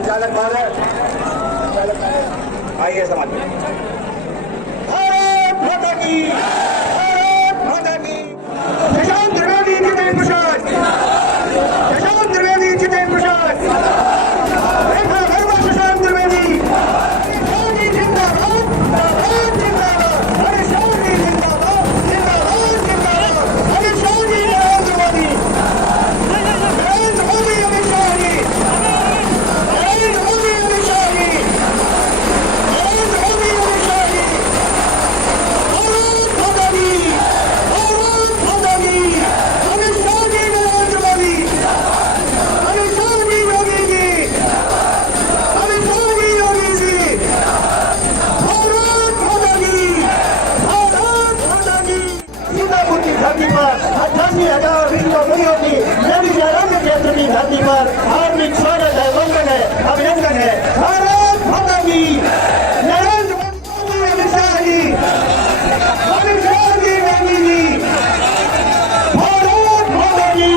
संचालक महोदय आइए समाज में। भारत माता की, भारत माता की। शशांक त्रिवेदी जितेंद्र प्रसाद, शशांक त्रिवेदी जितेंद्र प्रसाद, रेखा वर्मा शशांक त्रिवेदी, शादी जिंदाबाद, जिंदाबाद, अरे शादी जिंदाबाद, जिंदाबाद, जिंदाबाद, अरे शादी नरेंद्र मोदी, नरेंद्र मोदी अमित शाह जी, नरेंद्र मोदी अमित शाह जी, नरेंद्र मोदी अमित शाह जी। भारत माता की, भारत माता की, अमित शाह जी नरेंद्र मोदी, अमित शाह जी योगी जी, अमित शाह जी योगी जी। भारत माता की, भारत माता की। सीतापुर की धरती पर 88,000 हिंदुओं की नदी आरोग्य केंद्र की धरती पर हार्दिक स्वागत है, वंदन है, अभिनंदन है। भारत माता की, नरेंद्र मोदी अमित शाह जी, अमित शाह जी योगी जी। भारत माता की,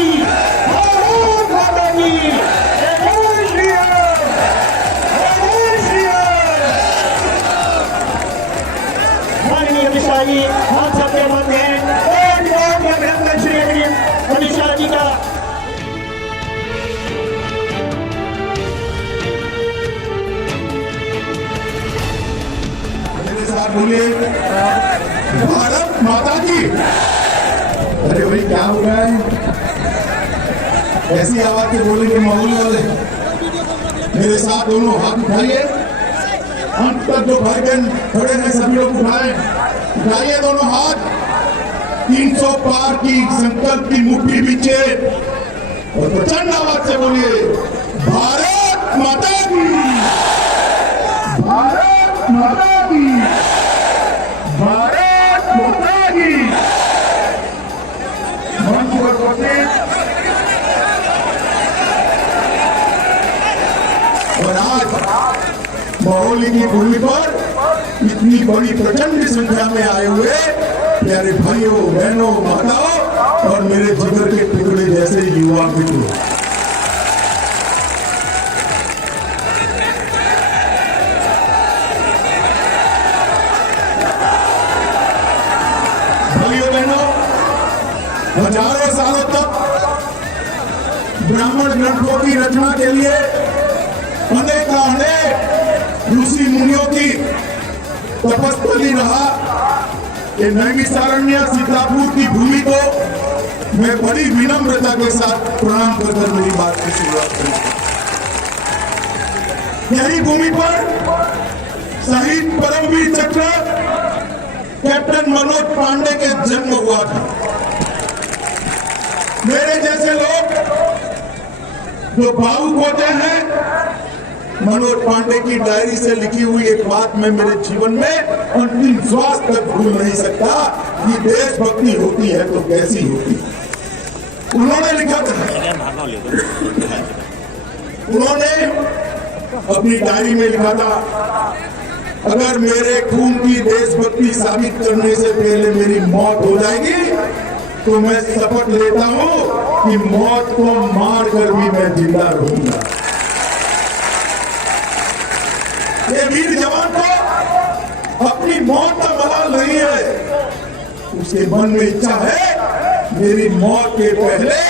भारत माता की। जय श्री राम, जय श्री राम। माननीय अमित शाह जी, हम सबके मन में एक बार अभिनंदन श्री अमित शाह जी का। मेरे साथ बोलिए भारत माता की। अरे भाई क्या हो रहा है, ऐसी आवाज के बोलेंगे माहौल वाले। मेरे साथ दोनों हाथ उठाइए, अंत तक जो भाई बहन खड़े हैं सभी लोग उठाइए दोनों हाथ। 300 पार की संकल्प की मुट्ठी पीछे और प्रचंड आवाज से बोलिए भारत माता की, भारत माता की, भारत माता की। मंच पर पहुंचे और आज महोली की भूमि पर इतनी बड़ी प्रचंड संख्या में आए हुए प्यारे भाइयों बहनों माताओं और मेरे जिगर के टुकड़े जैसे युवा मित्रों, भाइयों बहनों, हजारों सालों तक ब्राह्मण ग्रंथों की रचना के लिए अनेक ऋषि मुनियों की तपस्थली रहा। ये नैमिषारण्य सीतापुर की भूमि को मैं बड़ी विनम्रता के साथ प्रणाम कर मेरी बात की शुरुआत करूं। यही भूमि पर शहीद परमवीर चक्र कैप्टन मनोज पांडे के जन्म हुआ था। मेरे जैसे लोग जो भावुक होते हैं, मनोज पांडे की डायरी से लिखी हुई एक बात मैं मेरे जीवन में अंतिम श्वास तक भूल नहीं सकता कि देशभक्ति होती है तो कैसी होती। उन्होंने लिखा था, उन्होंने अपनी डायरी में लिखा था, अगर मेरे खून की देशभक्ति साबित करने से पहले मेरी मौत हो जाएगी तो मैं शपथ लेता हूं कि मौत को मार कर भी मैं जिंदा रहूंगा। ये वीर जवान को अपनी मौत का मलाल नहीं है, उसके मन में इच्छा है मेरी मौत के पहले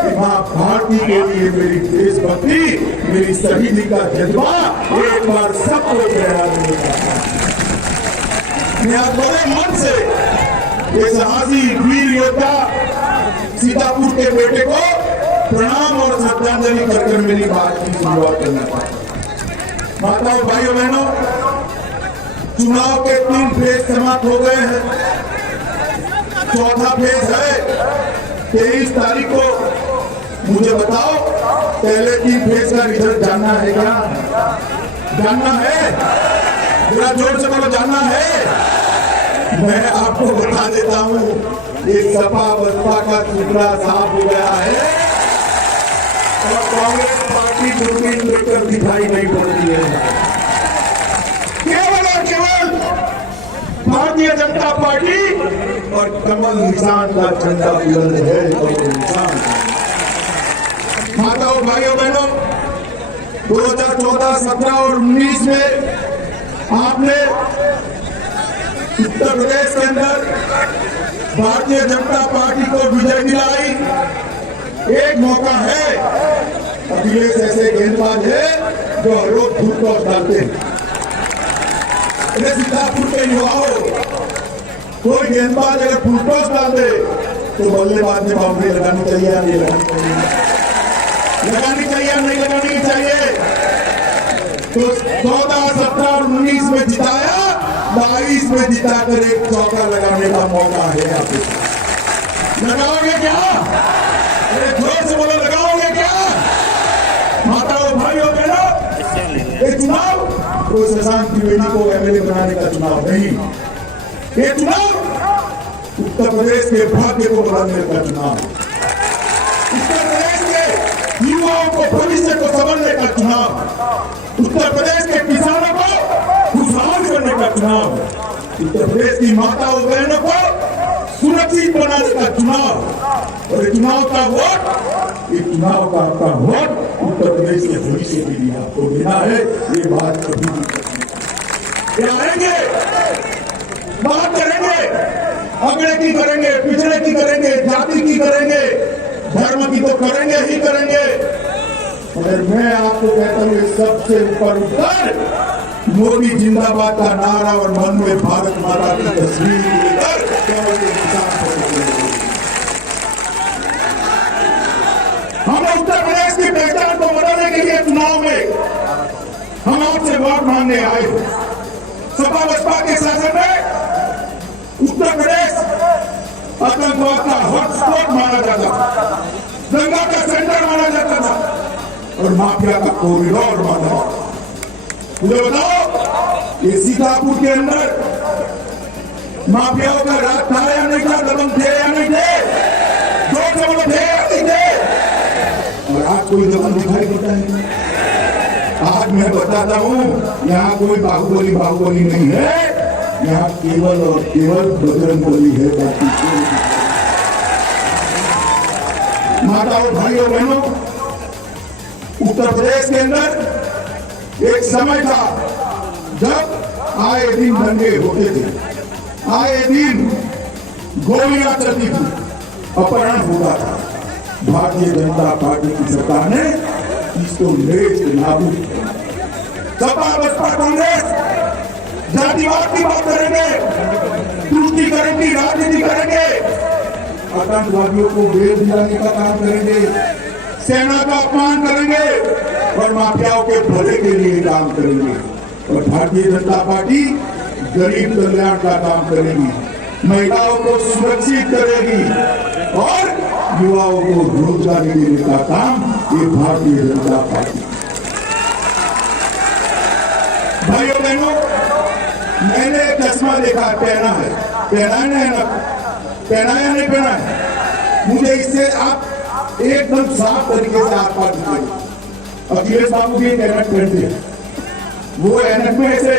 कि मां भारती के लिए मेरी देशभक्ति, मेरी शहीदी का जज्बा एक बार सबको गहरा देगा। मैं आज बड़े मन से ये साहसी वीर योद्धा सीतापुर के बेटे को प्रणाम और श्रद्धांजलि कर मेरी बात की शुरुआत करना चाहता हूं। माताओं भाइयों बहनों, चुनाव के 3 फेज समाप्त हो गए हैं। चौथा फेज है 23 तारीख को। मुझे बताओ, पहले 3 फेज का रिजल्ट जानना है क्या? जानना है? जरा जोर से बोलो, जानना है? मैं आपको बता देता हूं, ये सपा बसपा का टुकड़ा साफ हो गया है और कांग्रेस पार्टी दूरबीन लेकर दिखाई नहीं पड़ती है। केवल और केवल भारतीय जनता पार्टी और कमल निशान का झंडा बुलंद है। कमल निशान। माताओं भाइयों बहनों, 2014, 17 और 19 में आपने उत्तर प्रदेश के अंदर भारतीय जनता पार्टी को विजय दिलाई। एक मौका है, अखिलेश ऐसे गेंदबाज है जो हर रोज फुल टॉस डालते हैं। सीतापुर के युवाओं, कोई गेंदबाज अगर फुल टॉस डाल दे तो बल्लेबाज ने बाउंड्री लगानी चाहिए या नहीं लगानी चाहिए, लगानी चाहिए या नहीं लगानी चाहिए। तो 14, 17 और 19 में जिताया, 22 में जिताकर एक चौका लगाने का मौका है आपके। लगाओगे क्या? अरे जोर से बोलो, लगाओगे क्या? माताओं, भाइयों, बहनों, ये चुनाव कोई शशांक त्रिवेदी को एमएलए बनाने का चुनाव नहीं, ये चुनाव उत्तर प्रदेश के भाग्य को बदलने का चुनाव, उत्तर प्रदेश के युवाओं को भविष्य को संभालने का चुनाव, उत्तर प्रदेश के किसानों को खुशहाल करने का चुनाव, उत्तर प्रदेश की माताओं बहनों को सुरक्षित बनाने का चुनाव। और ये चुनाव का वोट, ये चुनाव का आपका वोट उत्तर प्रदेश के भविष्य के लिए आपको देना है। ये बात कभी नहीं आएंगे, बात करेंगे, अगड़े की करेंगे, पिछड़े की करेंगे, जाति की करेंगे, धर्म की तो करेंगे ही करेंगे। मगर मैं आपको कहता हूँ, सबसे ऊपर उठकर मोदी जिंदाबाद का नारा और मन में भारत माता की तस्वीर लेकर हम उत्तर प्रदेश की पहचान को बनाने के लिए चुनाव में हम आपसे वोट मांगने आए। सपा बसपा के शासन में उत्तर प्रदेश आतंकवाद का हॉटस्पॉट माना जाता था, दंगा का सेंटर माना जाता था और माफिया का कॉरिडोर माना जाता था। मुझे बताओ, ये सीतापुर के अंदर माफियाओं का राज था या नहीं था, दबंग थे या नहीं थे, जोर से बोलो, थे या नहीं थे? और आज कोई दबंग दिखाई देता है? आज मैं बताता हूँ, यहाँ कोई बाहुबली नहीं है, यहाँ केवल और केवल बजरंगबली है। बाकी माताओं, भाइयों, बहनों, उत्तर प्रदेश के अंदर एक समय था जब आए दिन दंगे होते थे, आए दिन गोलियां चलती थी, अपहरण होता था। भारतीय जनता पार्टी की सरकार ने इसको लेज नाबूद किया। सपा बसपा कांग्रेस जातिवाद की बात करेंगे, तुष्टिकरण की राजनीति करेंगे, आतंकवादियों को बेल दिलाने का काम करेंगे, सेना का अपमान करेंगे और माफियाओं के भले के लिए काम करेंगे। और भारतीय जनता पार्टी गरीब कल्याण का काम करेगी, महिलाओं को सुरक्षित करेगी और युवाओं को रोजगारी देने का काम ये भारतीय जनता पार्टी। भाइयों बहनों, मैंने एक चश्मा देखा, पहना है, पहना या नहीं पहना है? मुझे इससे आप एकदम साफ तरीके से आप बात दिखाई। अखिलेश बाबू भी एक एनक पहनते हैं, वो एनक में से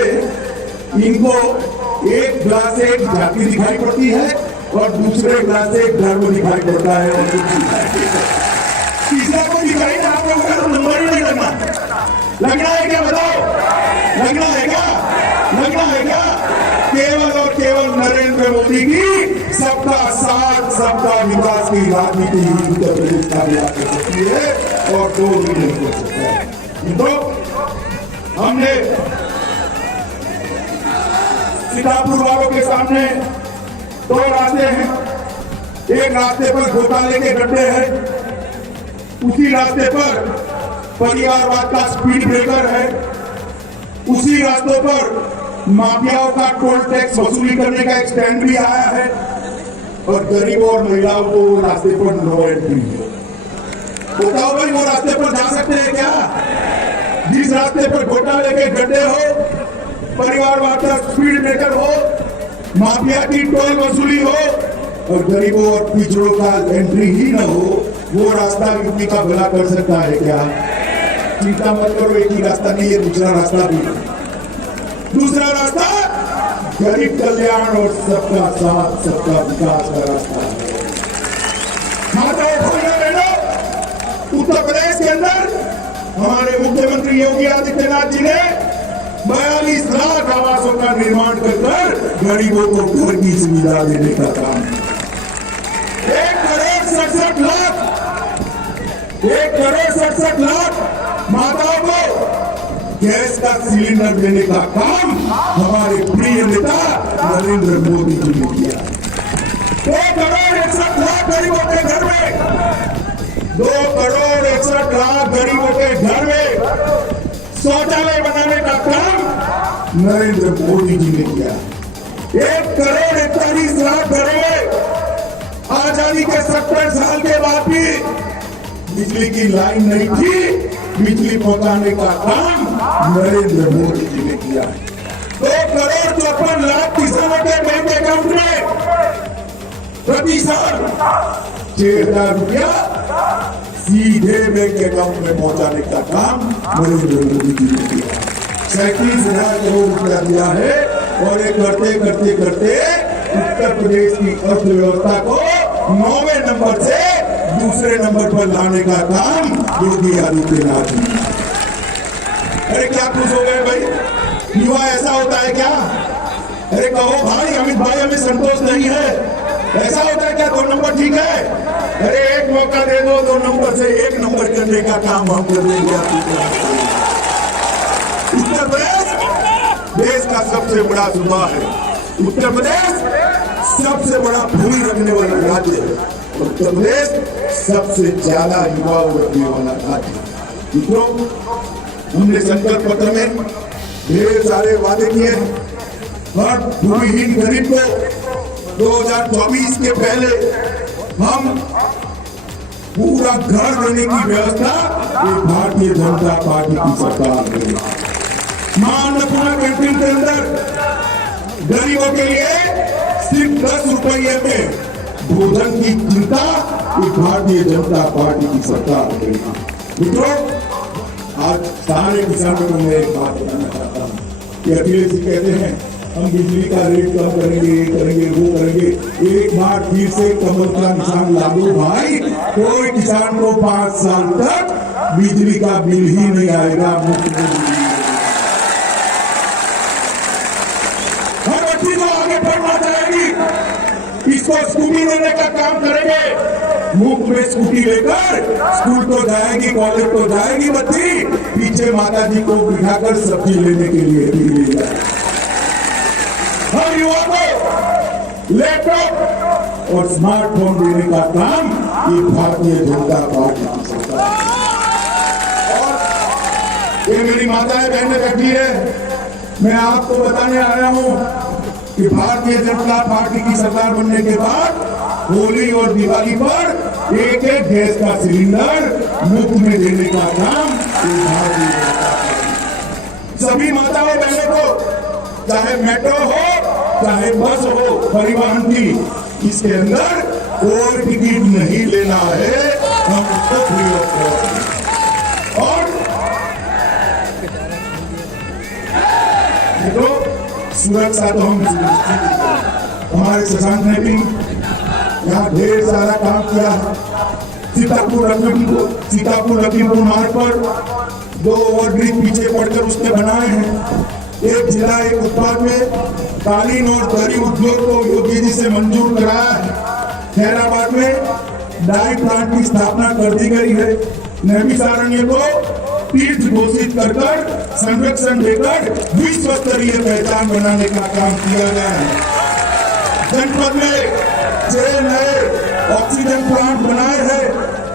इनको एक ग्लास से एक झांकी दिखाई पड़ती है और दूसरे ग्लास से एक धर्म दिखाई पड़ता है और तीसरा को दिखाई ना, आप लोगों का नंबर ही नहीं लगना है क्या? बताओ, लगना है क्या? लगना है क्या? केवल और केवल नरेंद्र मोदी की सबका साथ, सबका विकास की राजनीति उत्तर प्रदेश कामयाब कर सकती है और दो भी नहीं हो सकता है। तो हमने सीतापुर वालों के सामने दो रास्ते हैं। एक रास्ते पर घोटाले के गड्ढे हैं, उसी रास्ते पर परिवारवाद का स्पीड ब्रेकर है, उसी रास्तों पर माफियाओं का टोल टैक्स वसूली करने का एक स्टैंड भी आया है और गरीबों और महिलाओं को रास्ते पर नो एंट्री है। बताओ भाई, वो रास्ते पर जा सकते हैं क्या? जिस रास्ते पर घोटाले के गड्ढे हो, परिवारवाद का स्पीड ब्रेकर हो, माफिया की टोल वसूली हो और गरीबों और पिछड़ों का एंट्री ही न हो, वो रास्ता यूपी का भला कर सकता है क्या? चिंता मत करो, एक ही रास्ता नहीं है, दूसरा रास्ता भी। दूसरा रास्ता गरीब कल्याण और सबका साथ, सबका विकास का रास्ता है। माताओं, भाइयों, बहनों, उत्तर प्रदेश के अंदर हमारे मुख्यमंत्री योगी आदित्यनाथ जी ने 42 लाख आवासों का निर्माण कर गरीबों को घर की सुविधा देने का काम, 1 करोड़ 67 लाख माताओं को गैस का सिलेंडर देने का काम हमारे प्रिय नेता नरेंद्र मोदी जी ने किया। 2 करोड़ 61 लाख गरीबों के घर में, 2 करोड़ 61 लाख गरीबों के घर में शौचालय बनाने का काम नरेंद्र मोदी जी ने किया। 1 करोड़ 41 लाख घरों में आजादी के 70 साल के बाद भी बिजली की लाइन नहीं थी, बिजली पहुंचाने का काम नरेंद्र मोदी जी ने किया। 2 करोड़ 54 लाख किसानों के बैंक अकाउंट में प्रति साल 6,000 रुपया सीधे बैंक अकाउंट में पहुंचाने का काम नरेंद्र मोदी जी ने किया। 37,000 करोड़ रुपया दिया है और ये करते करते करते उत्तर प्रदेश की अर्थव्यवस्था को 9वें नंबर से दूसरे नंबर पर लाने का काम योगी आदित्यनाथ जी। अरे क्या खुश हो गए भाई, युवा ऐसा होता है क्या? अरे कहो भाई, अमित भाई हमें संतोष नहीं है, ऐसा होता है क्या? 2 नंबर ठीक है, अरे एक मौका दे दो, 2 नंबर से 1 नंबर करने का काम हम कर देंगे। उत्तर प्रदेश देश का सबसे बड़ा सूबा है, उत्तर प्रदेश सबसे बड़ा भूमि रखने वाला राज्य है, उत्तर प्रदेश सबसे ज्यादा युवा रखने वाला राज्य। मित्रों, हमने संकल्प पत्र में ढेर सारे वादे किए। हर भूमिहीन गरीब को 2024 के पहले हम पूरा घर देने की व्यवस्था ये भारतीय जनता पार्टी की सरकार करेगी। मां अन्नपूर्णा कैंटीन के अंदर गरीबों के लिए सिर्फ 10 रुपये में भोजन की चिंता ये भारतीय जनता पार्टी की सरकार करेगी। मित्रों, आज सारे किसानों को मैं एक बात बताना चाहता हूँ कि अखिलेश जी कहते हैं हम बिजली का रेट कम करेंगे, करेंगे, वो करेंगे। एक बार फिर से कमल का निशान लागू भाई, कोई किसान को 5 साल तक बिजली का बिल ही नहीं आएगा, मुफ्त में। हर बच्ची को आगे बढ़ना चाहेगी, इसको स्कूटी देने का काम करेंगे, मुफ्त में स्कूटी लेकर स्कूल तो जाएगी, कॉलेज तो जाएगी बच्ची, पीछे माता जी को बिठाकर सब्जी लेने के लिए भी ले जाए। हर युवा को लैपटॉप और स्मार्टफोन देने का काम ये भारतीय जनता पार्टी की सरकार। और ये मेरी माताएं बहनें बैठी है, मैं आपको बताने आया हूं कि भारतीय जनता पार्टी की सरकार बनने के बाद होली और दिवाली पर एक गैस का सिलेंडर मुफ्त में देने का काम भारतीय जनता पार्टी। सभी माताओं बहनों को चाहे मेट्रो हो चाहे बस हो परिवहन की, इसके अंदर कोई टिकट नहीं लेना है, हम उसको फ्री ऑफ कॉस्ट। और देखो सुरक्षा तो हम हमारे शशांक ने भी यहाँ ढेर सारा काम किया। सीतापुर लखीमपुर मार्ग पर 2 ओवरब्रिज पीछे पड़कर उसने बनाए हैं। एक जिला एक उत्पाद में कालीन और दरी उद्योग को योगी जी से मंजूर कराया है। खैराबाद में डाई प्लांट की स्थापना कर दी गई है। नैमिषारण्य को तीर्थ घोषित कर संरक्षण देकर विश्व स्तरीय पहचान बनाने का काम किया गया है। जनपद में 6 नए ऑक्सीजन प्लांट बनाए हैं।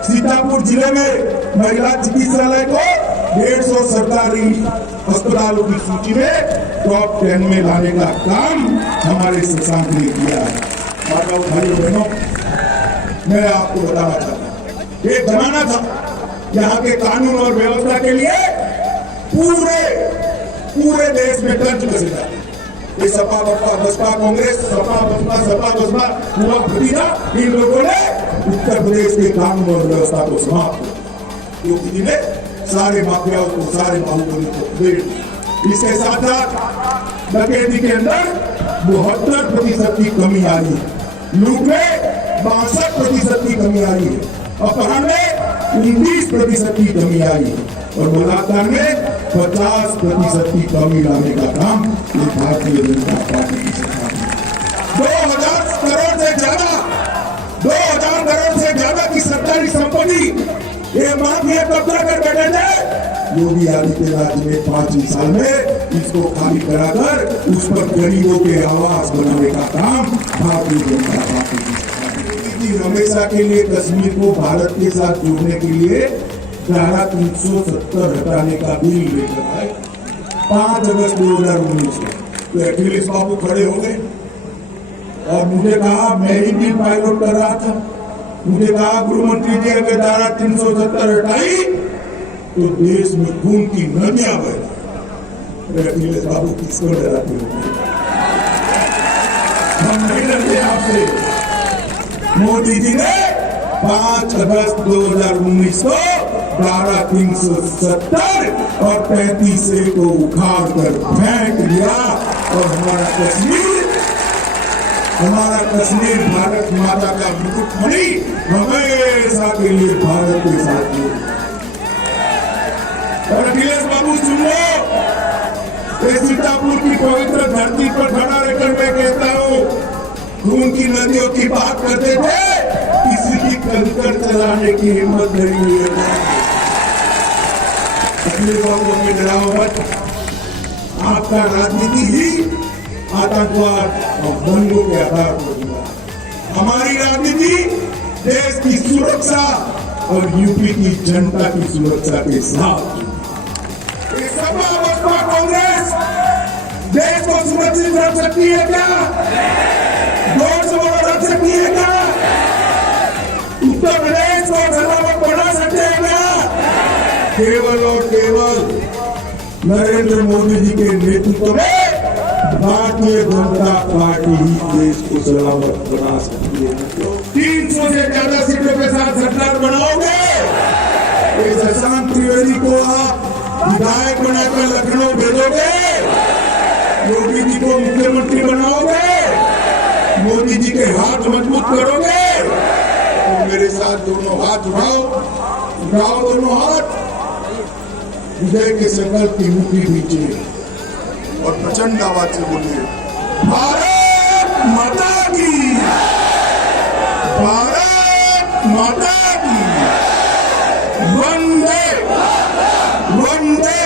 सीतापुर जिले में महिला चिकित्सालय को 150 सरकारी अस्पतालों की सूची में टॉप 10 में लाने का काम हमारे शशांक ने किया है। माताओं भाइयों बहनों, मैं आपको बताना चाहता हूँ, एक जमाना था यहाँ के कानून और व्यवस्था के लिए पूरे देश में कर्ज बसेगा। ये सपा बसपा कांग्रेस, सपा बसपा पूरा भतीजा, इन लोगों ने उत्तर प्रदेश के कानून और व्यवस्था को समाप्त योगी जी ने सारे माफियाओं को, सारे बाहुबली को दे। इसके साथ साथ डकैती के अंदर 72% की कमी आई है, लूट में 62% की कमी आई है, अपहरण में 19% की कमी आई है। और बलात्कार में 50% की कमी लाने का काम ये भारतीय जनता पार्टी की सरकार ने 2000 करोड़ से ज्यादा 2000 करोड़ से ज्यादा की सरकारी संपत्ति ये माफिया कब्जा कर बैठे थे। योगी आदित्यनाथ ने 5 ही साल में इसको खाली कराकर उस पर गरीबों के आवास बनाने का काम भारतीय जनता पार्टी की सरकार ने हमेशा के लिए कश्मीर को भारत के साथ जोड़ने के लिए धारा 370 हटाने का बिल लेकर आए 5 अगस्त 2019 को। तो अखिलेश बाबू खड़े हो गए और मुझे कहा, मैं ही बिल पायलट कर रहा था, मुझे कहा गृह मंत्री जी अगर धारा 370 हटाई तो देश में खून की नदियां बह। अखिलेश बाबू किसको डराते हो? हम नहीं डरते आपसे। मोदी जी ने 5 अगस्त 2019 को धारा 370 और 35A को उखाड़ कर फेंक दिया और हमारा कश्मीर भारत माता का मुकुटमणि हमेशा के लिए भारत के साथ है। और अखिलेश बाबू सुन लो, सीतापुर की पवित्र धरती पर खड़ा रहकर मैं कहता हूँ, खून की नदियों की बात करते थे, किसी की कंकर चलाने की हिम्मत नहीं हुई है। अखिलेश बाबू हमें डराओ मत, आपका राजनीति ही आतंकवाद और दंगों के आधार पर हुआ। हमारी राजनीति देश की सुरक्षा और यूपी की जनता की सुरक्षा के साथ। सपा बसपा कांग्रेस देश को सुरक्षित रख सकती है क्या? जोर से बोलो, रख सकती है क्या? उत्तर प्रदेश को सलामत बना सकते हैं क्या? केवल और केवल नरेंद्र मोदी जी के नेतृत्व में भारतीय जनता पार्टी ही देश को सलामत बना सकती है। 300 से ज्यादा सीटों के साथ सरकार बनाओगे। शशांक त्रिवेदी को आप विधायक बनाकर लखनऊ भेजोगे, योगी जी को मुख्यमंत्री बनाओगे, मोदी जी के हाथ मजबूत करोगे। तो मेरे साथ दोनों हाथ उठाओ दोनों हाथ, विजय के संकल्प की मुट्ठी भींचिए और प्रचंड आवाज से बोलिए, भारत माता की, भारत माता की, वंदे वंदे